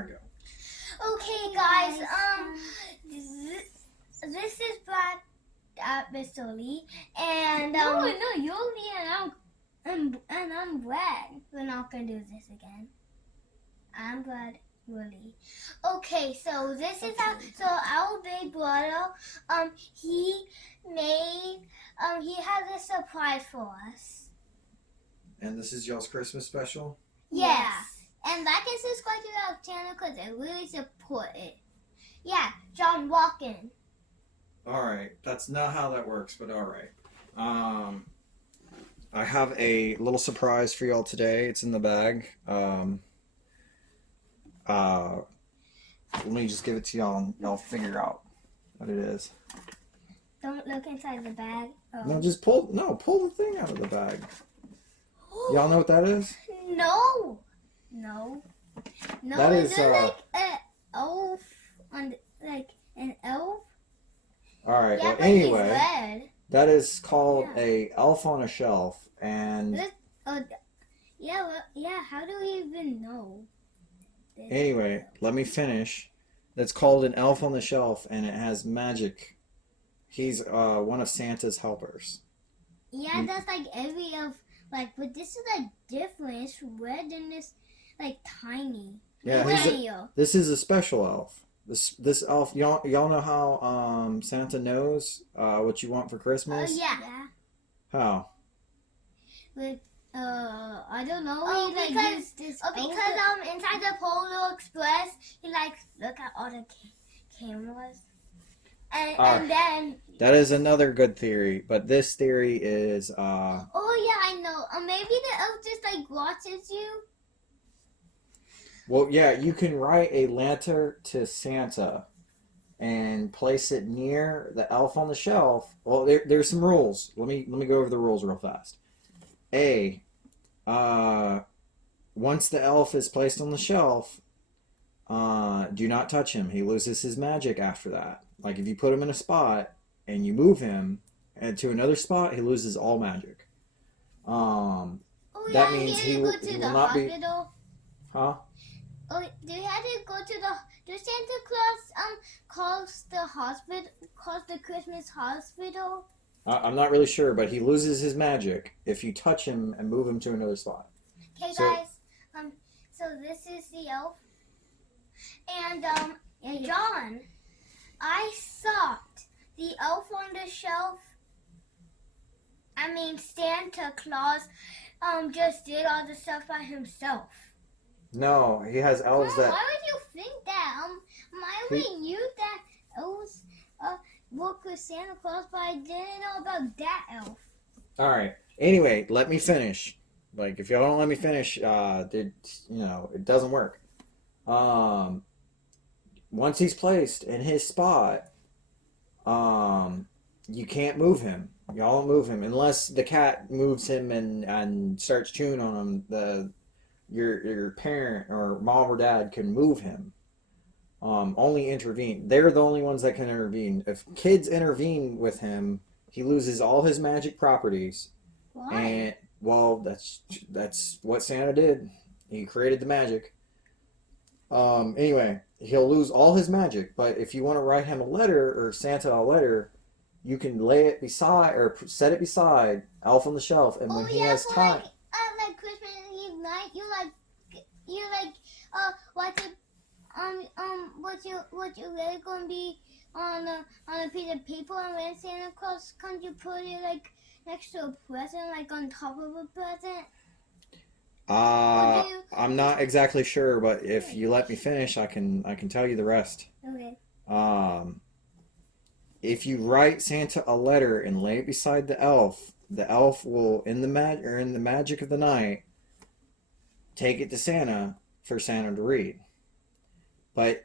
Alright, go. Okay, guys. This is Brad at Mr. Lee, and no, you're Lee, and I'm Brad. We're not gonna do this again. I'm Brad. Really. Okay, so this is our big brother. He has a surprise for us. And this is y'all's Christmas special? Yes. And like and subscribe to our channel because it really support it. Yeah, John, walk in. Alright, that's not how that works, but alright. I have a little surprise for y'all today. It's in the bag. Let me just give it to y'all and y'all figure out what it is. Don't look inside the bag. Oh. No, just pull the thing out of the bag. Y'all know what that is? No. That is like an elf like an elf. All right. Yeah, well, but anyway, he's red. that is called a elf on a shelf, and How do we even know? anyway, let me finish. That's called an elf on the shelf, and it has magic. He's one of Santa's helpers. Yeah, that's like every elf. Like, but this is like different. It's red and it's like tiny. Yeah, this is a special elf. This elf, y'all know how Santa knows what you want for Christmas? Yeah. How? Like, I don't know. because Inside the Polar Express, he look at all the cameras, and then. That is another good theory, but this theory is. Oh yeah, I know. Maybe the elf just watches you. Well, yeah, you can write a letter to Santa and place it near the elf on the shelf. Well, there's some rules. Let me go over the rules real fast. Once the elf is placed on the shelf, do not touch him. He loses his magic after that. Like if you put him in a spot and you move him to another spot, he loses all magic. That means he will not be. Huh? Oh, do you have to go to does Santa Claus calls the Christmas hospital? I'm not really sure, but he loses his magic if you touch him and move him to another spot. Okay, guys. So this is the elf, and John, I thought the elf on the shelf. I mean, Santa Claus, just did all the stuff by himself. No, he has elves that. Why would you think that? I knew that elves work with Santa Claus, but I didn't know about that elf. All right. Anyway, let me finish. Like, if y'all don't let me finish, it doesn't work. Once he's placed in his spot, you can't move him. Y'all don't move him unless the cat moves him and starts chewing on him. Your parent or mom or dad can move him. Only intervene. They're the only ones that can intervene. If kids intervene with him, he loses all his magic properties. Why? And well, that's what Santa did. He created the magic. Anyway, he'll lose all his magic. But if you want to write him a letter or Santa a letter, you can lay it beside or set it beside Elf on the Shelf, and when he has time. Like Christmas Eve night, you what you really gonna be on a piece of paper, and when Santa Claus comes, you put it next to a present, on top of a present. I'm not exactly sure, but if you let me finish, I can tell you the rest. Okay. If you write Santa a letter and lay it beside the elf will, in the magic of the night, take it to Santa for Santa to read. But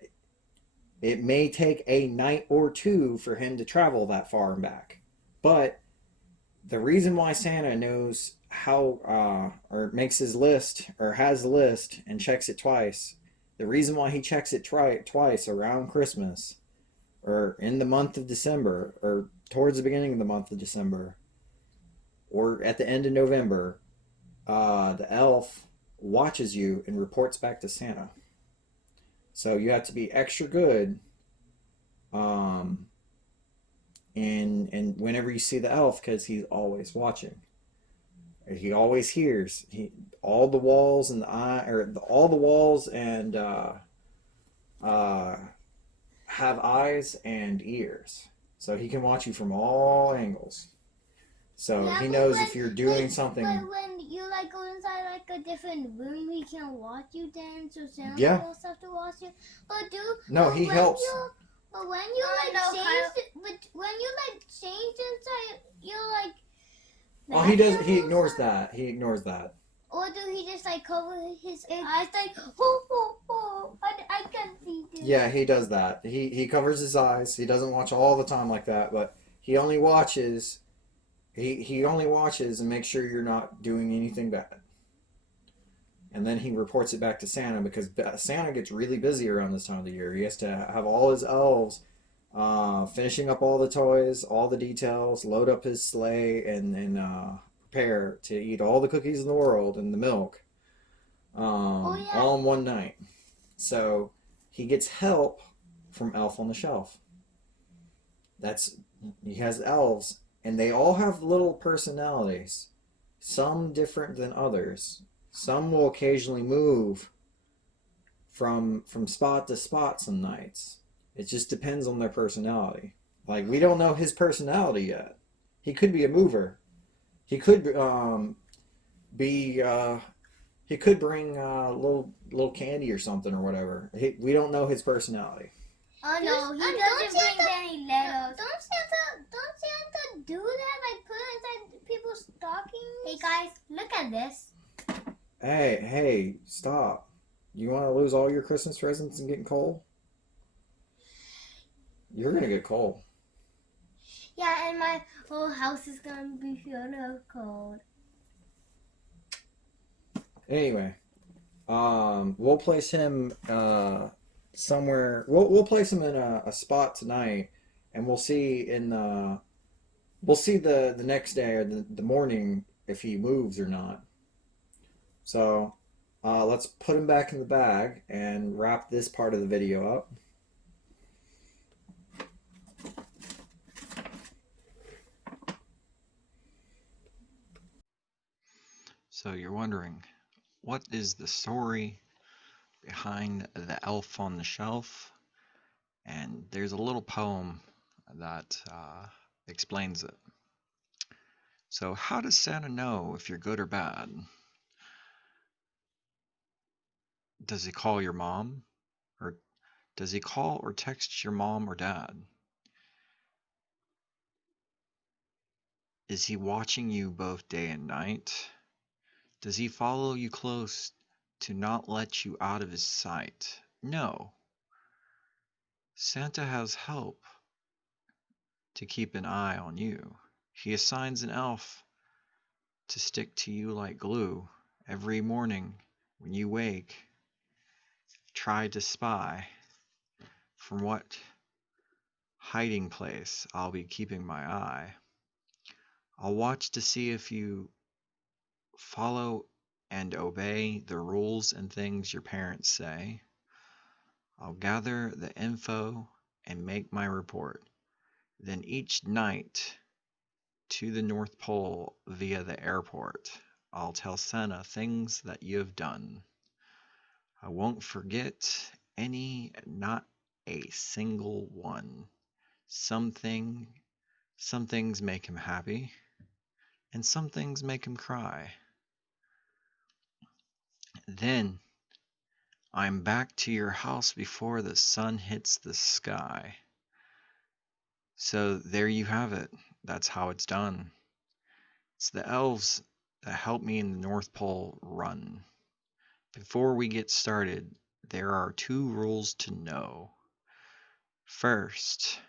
it may take a night or two for him to travel that far and back. But the reason why Santa knows how, or makes his list, or has a list and checks it twice, the reason why he checks it twice around Christmas, or in the month of December, or towards the beginning of the month of December, or at the end of November, the elf watches you and reports back to Santa. So you have to be extra good. Um, and whenever you see the elf, because he's always watching, he always hears. All the walls and the eye, or all the walls and uh, have eyes and ears, so he can watch you from all angles. So Yeah, he but knows if you're doing something. when you like go inside like a different room, he can watch you then, so Santa Yeah, Claus have to watch you. But do no, he helps. but when you Oh, like no, change, but when you like change inside, you like Oh, he does. bathroom He or ignores something. that. He ignores that. Or do he just like cover his eyes like ho, I can see this. Yeah, he does that. He covers his eyes. He doesn't watch all the time like that, but he only watches. He only watches and makes sure you're not doing anything bad. And then he reports it back to Santa because Santa gets really busy around this time of the year. He has to have all his elves finishing up all the toys, all the details, load up his sleigh, and prepare to eat all the cookies in the world and the milk Oh yeah. all in one night. So he gets help from Elf on the Shelf. That's he has elves, and they all have little personalities, some different than others. Some will occasionally move from spot to spot some nights. It just depends on their personality. Like we don't know his personality yet. He could be a mover. He could be he could bring little candy or something or whatever. We don't know his personality. Oh no, he doesn't bring any letters. Don't Santa do that? Like put inside people's stockings? Hey guys, look at this. Hey, stop. You want to lose all your Christmas presents and get cold? You're gonna get cold. Yeah, and my whole house is gonna be filled with cold. Anyway, we'll place him somewhere. We'll place him in a spot tonight, and we'll see the next day or the morning if he moves or not. So let's put him back in the bag and wrap this part of the video up. So you're wondering, what is the story behind the elf on the shelf? And there's a little poem that explains it. So, how does Santa know if you're good or bad? Does he call your mom? Or does he call or text your mom or dad? Is he watching you both day and night? Does he follow you close to not let you out of his sight? No. Santa has help to keep an eye on you. He assigns an elf to stick to you like glue. Every morning when you wake, try to spy from what hiding place I'll be keeping my eye. I'll watch to see if you follow and obey the rules and things your parents say. I'll gather the info and make my report. Then each night to the North Pole via the airport, I'll tell Santa things that you have done. I won't forget any, not a single one. Something, some things make him happy, and some things make him cry. Then I'm back to your house before the sun hits the sky. So there you have it. That's how it's done. It's the elves that help me in the North Pole run. Before we get started, there are 2 rules to know. First,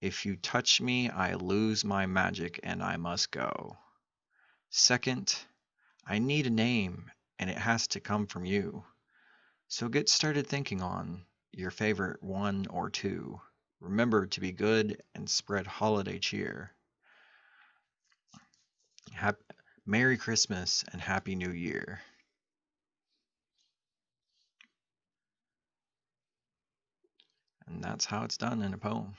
if you touch me, I lose my magic and I must go. Second, I need a name and it has to come from you. So get started thinking on your favorite 1 or 2. Remember to be good and spread holiday cheer. Merry Christmas and Happy New Year. And that's how it's done in a poem.